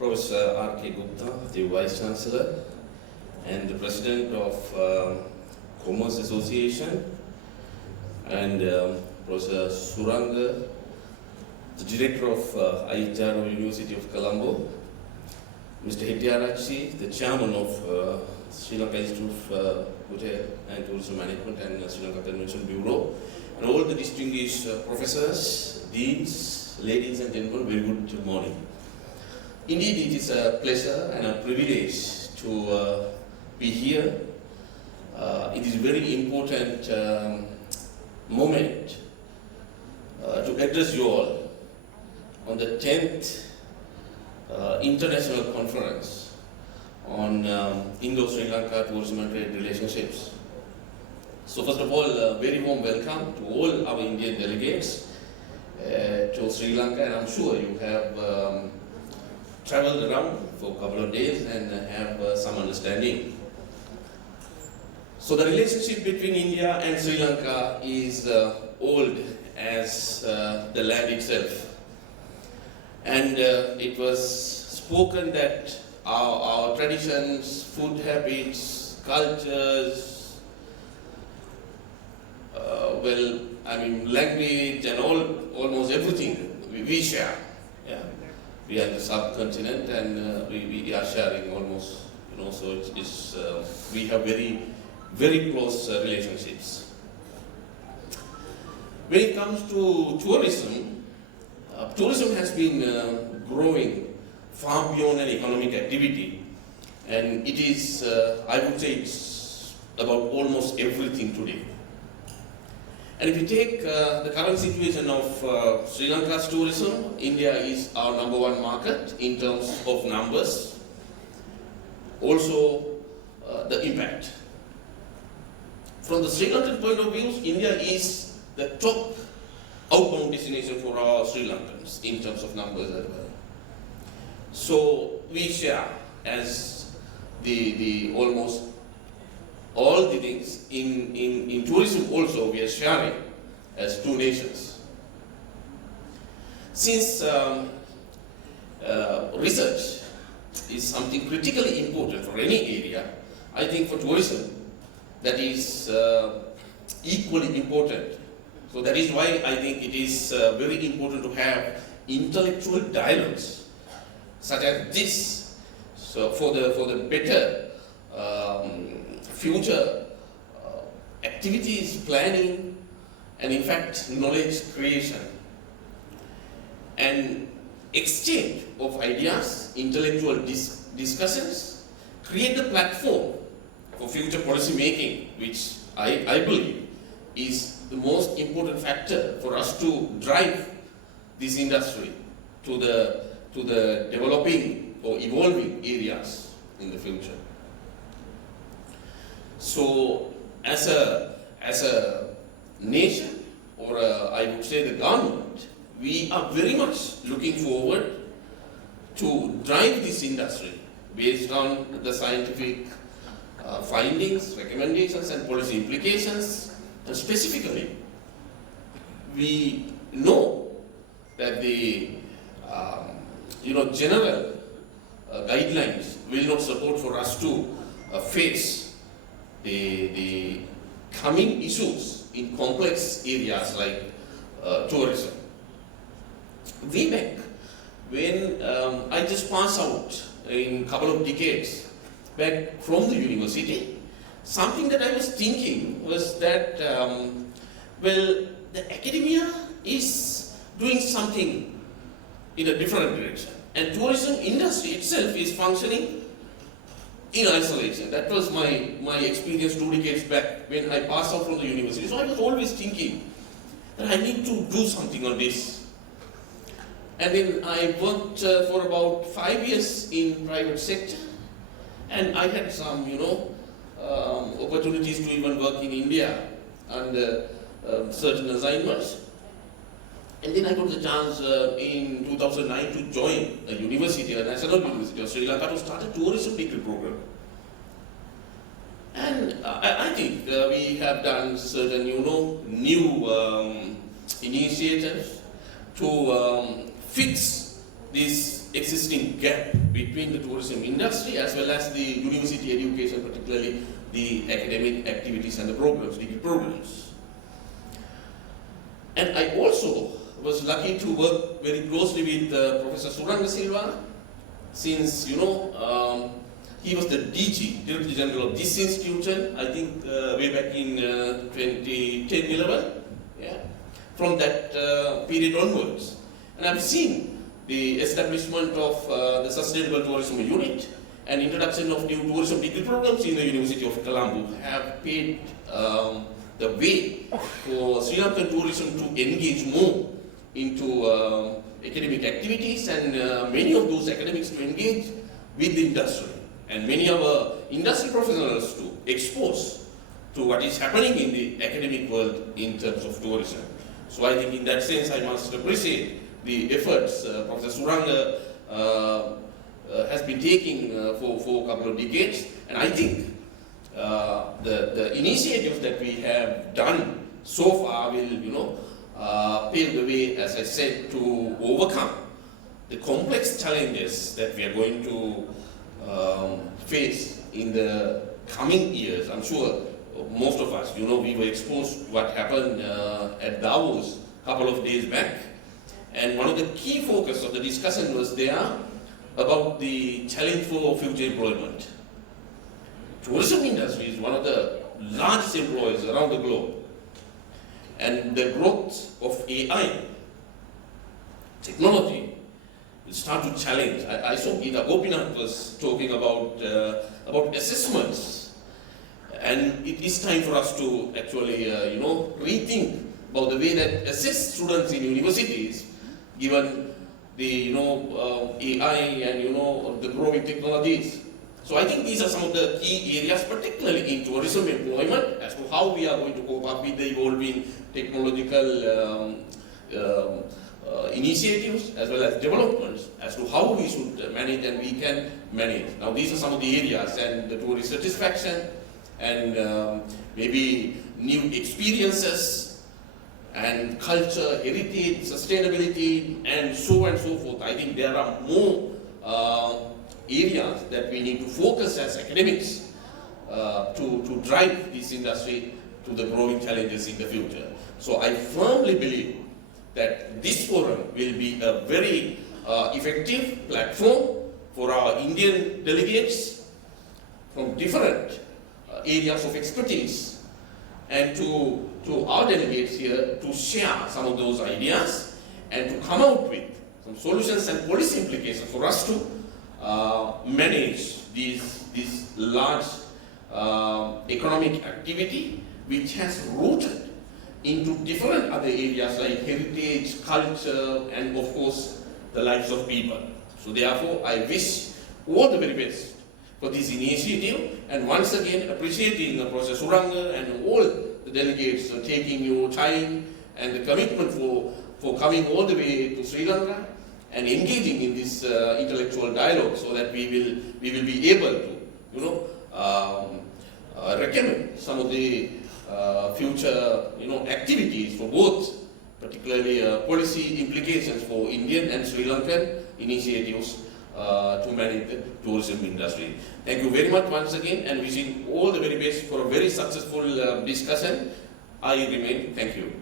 Professor R.K. Gupta, the Vice Chancellor, and the President of Commerce Association, and Professor Suranga, the Director of IHR University of Colombo, Mr. Hettiarachchi, the Chairman of Sri Lanka Institute of Hotel and Tourism Management and Sri Lanka Convention Bureau, and all the distinguished professors, deans, ladies and gentlemen, very good morning. Indeed, it is a pleasure and a privilege to be here. It is a very important moment to address you all on the 10th International Conference on Indo-Sri Lanka Tourism and Trade Relationships. So first of all, a very warm welcome to all our Indian delegates to Sri Lanka, and I'm sure you have traveled around for a couple of days and have some understanding. So the relationship between India and Sri Lanka is old as the land itself. And it was spoken that our traditions, food habits, cultures, language and almost everything we share. Yeah. We are in the subcontinent and we are sharing almost, so we have very, very close relationships. When it comes to tourism, tourism has been growing far beyond an economic activity, and it is, I would say, it's about almost everything today. And if you take the current situation of Sri Lanka's tourism, India is our #1 market in terms of numbers, also the impact. From the Sri Lankan point of view, India is the top outbound destination for our Sri Lankans in terms of numbers as well. So we share as the almost all the things in tourism also we are sharing as two nations. Since research is something critically important for any area, I think for tourism that is equally important. So that is why I think it is very important to have intellectual dialogues such as this. So for the better future activities, planning, and in fact knowledge creation and exchange of ideas, intellectual discussions create the platform for future policy making, which I believe is the most important factor for us to drive this industry to the developing or evolving areas in the future. So as a nation, or I would say the government, we are very much looking forward to drive this industry based on the scientific findings, recommendations and policy implications. And specifically, we know that the general guidelines will not support for us to face the coming issues in complex areas like tourism. Way back when I just passed out in a couple of decades back from the university, something that I was thinking was that, the academia is doing something in a different direction, and tourism industry itself is functioning in isolation. That was my experience 2 decades back when I passed out from the university. So I was always thinking that I need to do something on this. And then I worked for about 5 years in private sector, and I had some, opportunities to even work in India under certain assignments. And then I got the chance in 2009 to join a university, a national university of Sri Lanka, to start a tourism degree program. And I think we have done certain, new initiatives to fix this existing gap between the tourism industry as well as the university education, particularly the academic activities and the programs, degree programs. And I also was lucky to work very closely with Professor Suranga Silva, since, he was the DG, Director General of this institution, I think way back in 2010-11, yeah, from that period onwards. And I've seen the establishment of the Sustainable Tourism Unit and introduction of new tourism degree programs in the University of Colombo have paved the way for Sri Lankan tourism to engage more into academic activities, and many of those academics to engage with the industry, and many of our industry professionals to expose to what is happening in the academic world in terms of tourism. So I think in that sense I must appreciate the efforts Professor Suranga has been taking for a couple of decades, and I think the initiatives that we have done so far will, pave the way, as I said, to overcome the complex challenges that we are going to face in the coming years. I'm sure most of us, we were exposed to what happened at Davos a couple of days back. And one of the key focus of the discussion was there about the challenge for future employment. Tourism industry is one of the largest employers around the globe. And the growth of AI, technology, will start to challenge. I saw Geeta Gopinath was talking about assessments. And it is time for us to actually, rethink about the way that assess students in universities, given the, AI and, the growing technologies. So I think these are some of the key areas, particularly in tourism employment, as to how we are going to cope up with the evolving technological initiatives as well as developments, as to how we should manage and we can manage. Now these are some of the areas, and the tourist satisfaction, and maybe new experiences, and culture, heritage, sustainability, and so forth. I think there are more areas that we need to focus as academics to drive this industry to the growing challenges in the future. So I firmly believe that this forum will be a very effective platform for our Indian delegates from different areas of expertise, and to our delegates here to share some of those ideas and to come out with some solutions and policy implications for us to manage this large economic activity which has rooted into different other areas like heritage, culture, and of course the lives of people. So therefore I wish all the very best for this initiative, and once again appreciating Professor Suranga and all the delegates taking your time and the commitment for coming all the way to Sri Lanka and engaging in this intellectual dialogue, so that we will be able to recommend some of the future activities for both, particularly policy implications for Indian and Sri Lankan initiatives to manage the tourism industry. Thank you very much once again, and wishing all the very best for a very successful discussion. I remain. Thank you.